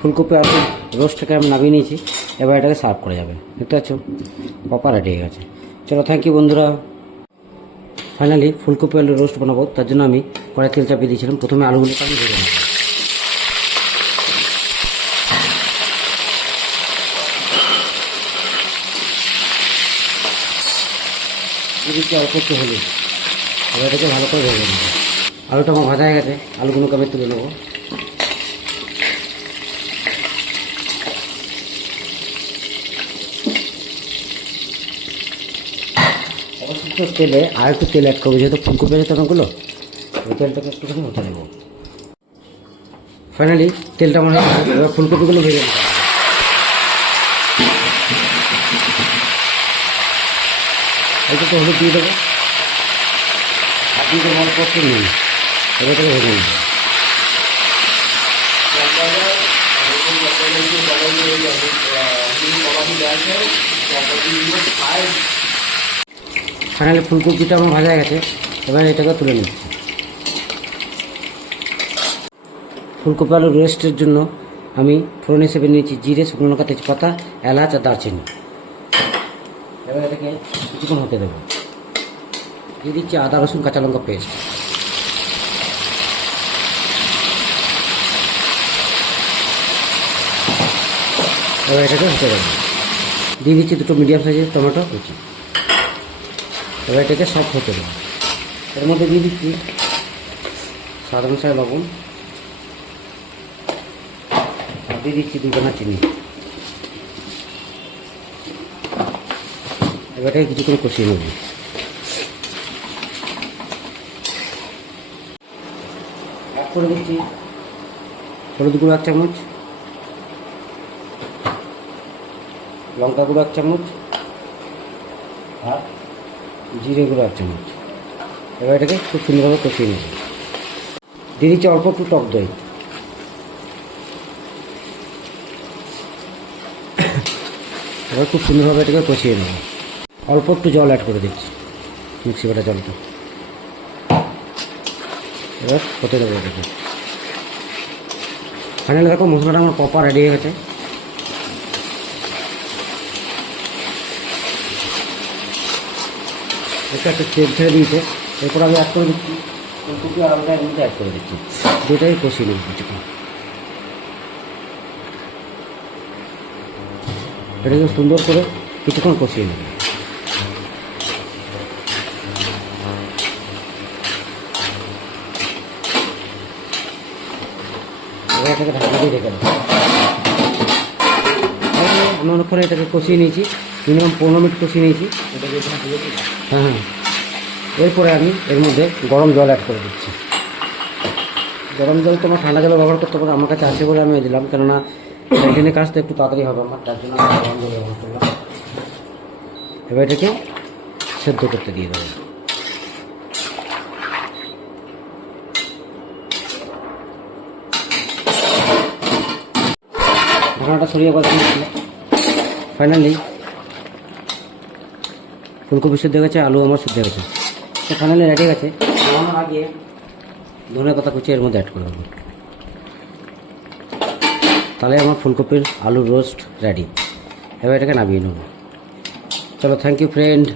ফুলকপি আর রোস্টটাকে আমি নামিয়ে নিয়েছি, এবার এটাকে সার্ভ করা যাবে। দেখতে পাচ্ছ? পপা রেডি হয়ে গেছে। চলো থ্যাংক ইউ বন্ধুরা। ফাইনালি ফুলকপি আলু রোস্ট বানাবো। তার জন্য আমি কড়াই তেল চাপিয়ে দিয়েছিলাম। প্রথমে আলুগুলোকে আমি ভেজে নেব। অল্প একটু হলুদ। এবার এটাকে ভালো করে ভেজে নেব। আলুটা আমার ভাজা হয়ে গেছে। আলুগুলোকে আমি তুলে নেব। অবশিষ্ট তেলে আর একটু তেল অ্যাড করব যেহেতু ফুলকপি আছে অনেকগুলো ওই তেলটাকে একটুখানি হতে দেবো ফাইনালি তেলটা মনে হয় ফুলকপিগুলো ভেজে নেব এইটা তো হলুদ দিয়ে দেবো দেবো অল্প একটু নুন এবার এটাকে ভেজে নেব ফাইনালি ফুলকপিটা আমার ভাজা গেছে, এবার এটাকে তুলে নিচ্ছি ফুলকপি আলু রেস্টের জন্য আমি ফোড়ন হিসেবে নিয়েছি জিরে, শুকনো লঙ্কা, তেজপাতা, এলাচ আর দারচিনি। এবার এটাকে কিছুক্ষণ হতে দেবো। দিয়ে দিচ্ছি আদা, রসুন, কাঁচা লঙ্কা পেস্ট এবার এটাকে হতে দেবো। দিয়ে দিচ্ছি দুটো মিডিয়াম সাইজের টমেটো কুচি। এবার এটাকে সফট হতে দেবো এর মধ্যে দিয়ে দিচ্ছি স্বাদ অনুসারে লবণ। আর দিয়ে দিচ্ছি দুখানা চিনি। এবার এটাকে কিছুক্ষণ কষিয়ে নেব। করে দিচ্ছি হলুদ গুঁড়ো এক চামচ, লঙ্কা গুঁড়ো এক চামচ, আর জিরে গুঁড়ো এক চামচ। এবার এটাকে খুব সুন্দরভাবে কষিয়ে নেব দিয়ে দিচ্ছি অল্প একটু টক দই। এবার খুব সুন্দরভাবে এটাকে কষিয়ে নেব। অল্প একটু জল অ্যাড করে দিচ্ছি মিক্সি বাটা জলটা। এবার হতে দেবো এটাকে। ফাইনালি দেখো মশলাটা আমার প্রপার রেডি হয়ে গেছে। এটা একটা তেল ছেড়ে দিয়েছে। এরপর আমি অ্যাড করে দিচ্ছি। ফুলকপি আর এর মধ্যে অ্যাড করে দিচ্ছি। দুটাই কষিয়ে নেব কিছুক্ষণ এটাকে সুন্দর করে কিছুক্ষণ কষিয়ে নেব এবার এটাকে ঢাকা দিয়ে রেখে দেবো আমি অনেকক্ষণ এটাকে কষিয়ে নিয়েছি। মিনিমাম পনেরো মিনিট কষিয়ে নিয়েছি। হ্যাঁ হ্যাঁ। এরপরে আমি এর মধ্যে গরম জল অ্যাড করে দিচ্ছি। গরম জল তোমার ঠান্ডা জল ব্যবহার করতে পারো, আমার কাছে আছে বলে আমি দিলাম। কেননা এখানে কাজটা একটু তাড়াতাড়ি হবে আমার, তার জন্য আমি গরম জল ব্যবহার করলাম। এবার এটাকে সেদ্ধ করতে দিয়ে দেবো। ঢাকনাটা সরিয়ে কথা ফাইনালি ফুলকপি সেদ্ধ গেছে, আলু আমার সিদ্ধ গেছে। তো ফাইনালি রেডি গেছে। আগে ধনে পাতা কুচি এর মধ্যে অ্যাড করে দেবো। তাহলে আমার ফুলকপির আলু রোস্ট রেডি এবার এটাকে নামিয়ে নেব। চলো থ্যাংক ইউ ফ্রেন্ড